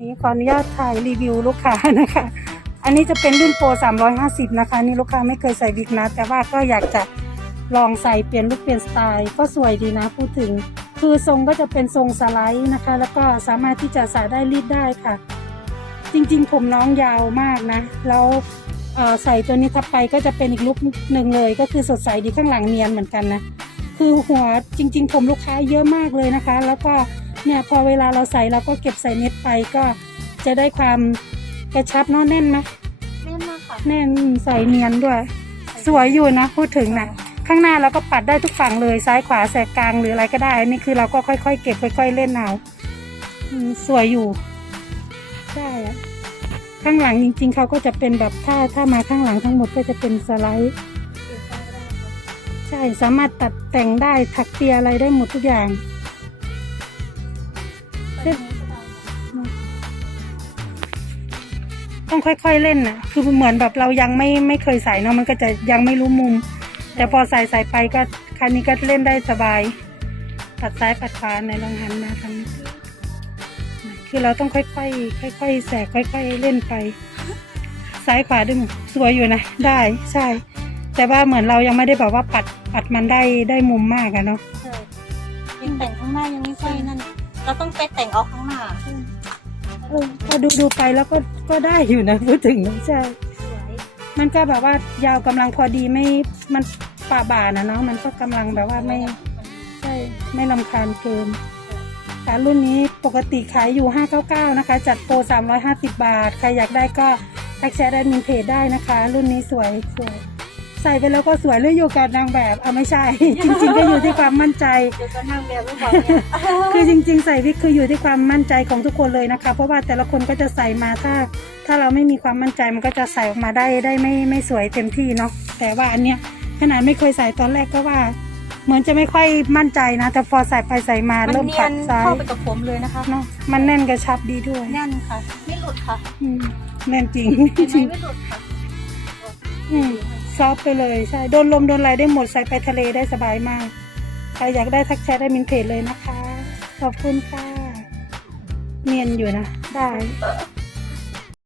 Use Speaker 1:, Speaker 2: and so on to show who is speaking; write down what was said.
Speaker 1: นี้ขออนุญาตถ่ายรีวิวลูกค้านะคะ อันนี้จะเป็นรุ่นโปร350 นะคะ นี่ลูกค้าไม่เคยใส่วิกนะ แต่ว่าก็อยากจะลองใส่เปลี่ยนลุคเปลี่ยนสไตล์ก็สวยดีนะพูดถึง คือทรงก็จะเป็นทรงสไลด์นะคะ แล้วก็สามารถที่จะใส่ได้รีดได้ค่ะ จริงๆ ผมน้องยาวมากนะ แล้วเอ่อใส่ตัวนี้ทับไปก็จะเป็นอีกลุคหนึ่งเลย ก็คือสดใสดีข้างหลังเนียนเหมือนกันนะ คือหัวจริง ๆ ผมลูกค้าเยอะมากเลยนะคะ แล้วก็ เนี่ยพอเวลาเราใส่เราก็เก็บใส่เน็ตไปก็จะได้ความกระชับเนาะแน่นไหม
Speaker 2: แน่นมากค่ะ
Speaker 1: แน่นใส่เนียนด้วย สวยอยู่นะพูดถึงนะข้างหน้าเราก็ปัดได้ทุกฝั่งเลยซ้ายขวาแสกกลางหรืออะไรก็ได้ อันนี้คือเราก็ค่อยๆ เก็บค่อย ๆ เล่นเอาอืมสวยอยู่ใช่อะข้างหลังจริง ๆเขาก็จะเป็นแบบถ้าถ้ามาข้างหลังทั้งหมดก็จะเป็นสไลด์
Speaker 2: เปลี่ยนไฟก็ได้ค่ะ
Speaker 1: ใช่สามารถตัดแต่งได้ถักเปียอะไรได้หมดทุกอย่าง ต้องค่อยๆเล่นน่ะคือเหมือนแบบเรายังไม่ไม่เคยใส่เนาะมันก็จะยังไม่รู้มุม แต่พอใส่ใส่ไปก็คันนี้ก็เล่นได้สบาย ปัดซ้ายปัดขวาในลองหันมาทางนี้คือเราต้องค่อยๆค่อย ๆ แสกค่อย ๆ เล่นไป ซ้ายขวาดึงสวยอยู่นะ ได้ใช่ แต่ว่าเหมือนเรายังไม่ได้แบบว่าปัดปัดมันได้ได้มุมมากอะเนาะ
Speaker 2: ใช่ยังแต่งข้างหน้ายังไม่ค่อยนั่น เราต้องไปแต่งเอาข้างหน้า
Speaker 1: เออพอดูดูไปแล้วก็ก็ได้อยู่นะพูดถึงใช่
Speaker 2: สวย
Speaker 1: มันก็แบบว่ายาวกำลังพอดีไม่มันป่าบ่านะเนาะมันก็กำลังแบบว่าไม่ใช่ไม่ลำคาญเกินแต่รุ่นนี้ปกติขายอยู่ 599 นะคะ จัดโปร 350 บาท ใครอยากได้ก็ทักแชทแอดมินเพจได้นะคะ รุ่นนี้สวยสวย ใส่ไปแล้วก็สวยหรืออยู่กับนางแบบเอาไม่ใช่ จริง ๆ ก็อยู่ที่ความมั่นใจ
Speaker 2: เดี๋ยวก็นั่งแบบไม่บอกเนี่ย
Speaker 1: คือจริง ๆ ใส่วิกคืออยู่ที่ความมั่นใจของทุกคนเลยนะคะ เพราะว่าแต่ละคนก็จะใส่มาถ้า ถ้าเราไม่มีความมั่นใจมันก็จะใส่ออกมาได้ได้ไม่ไม่สวยเต็มที่เนาะแต่ว่าอันเนี้ยขนาดไม่เคยใส่ตอนแรกก็ว่า เหมือนจะไม่ค่อยมั่นใจนะ แต่พอใส่ไปใส่มา
Speaker 2: มัน
Speaker 1: เริ่ม
Speaker 2: เนีย
Speaker 1: ปั
Speaker 2: น
Speaker 1: ดซ้าย
Speaker 2: เข้าไปกับผมเลยนะคะ
Speaker 1: เนาะมันแน่นกระชับดีด้วย
Speaker 2: แน่นค่ะ ไม่หลุดค่ะ
Speaker 1: อืมแน่นจริง
Speaker 2: เห็น
Speaker 1: จ
Speaker 2: ไหม
Speaker 1: ริง
Speaker 2: ไม่หลุดค่ะ
Speaker 1: อืม ซอฟต์ไปเลยใช่โดนลมโดนอะไรได้หมดใส่ไปทะเลได้สบายมาก ใครอยากได้ทักแชทได้มินเพจเลยนะคะ ขอบคุณค่ะ เนียนอยู่นะ ได้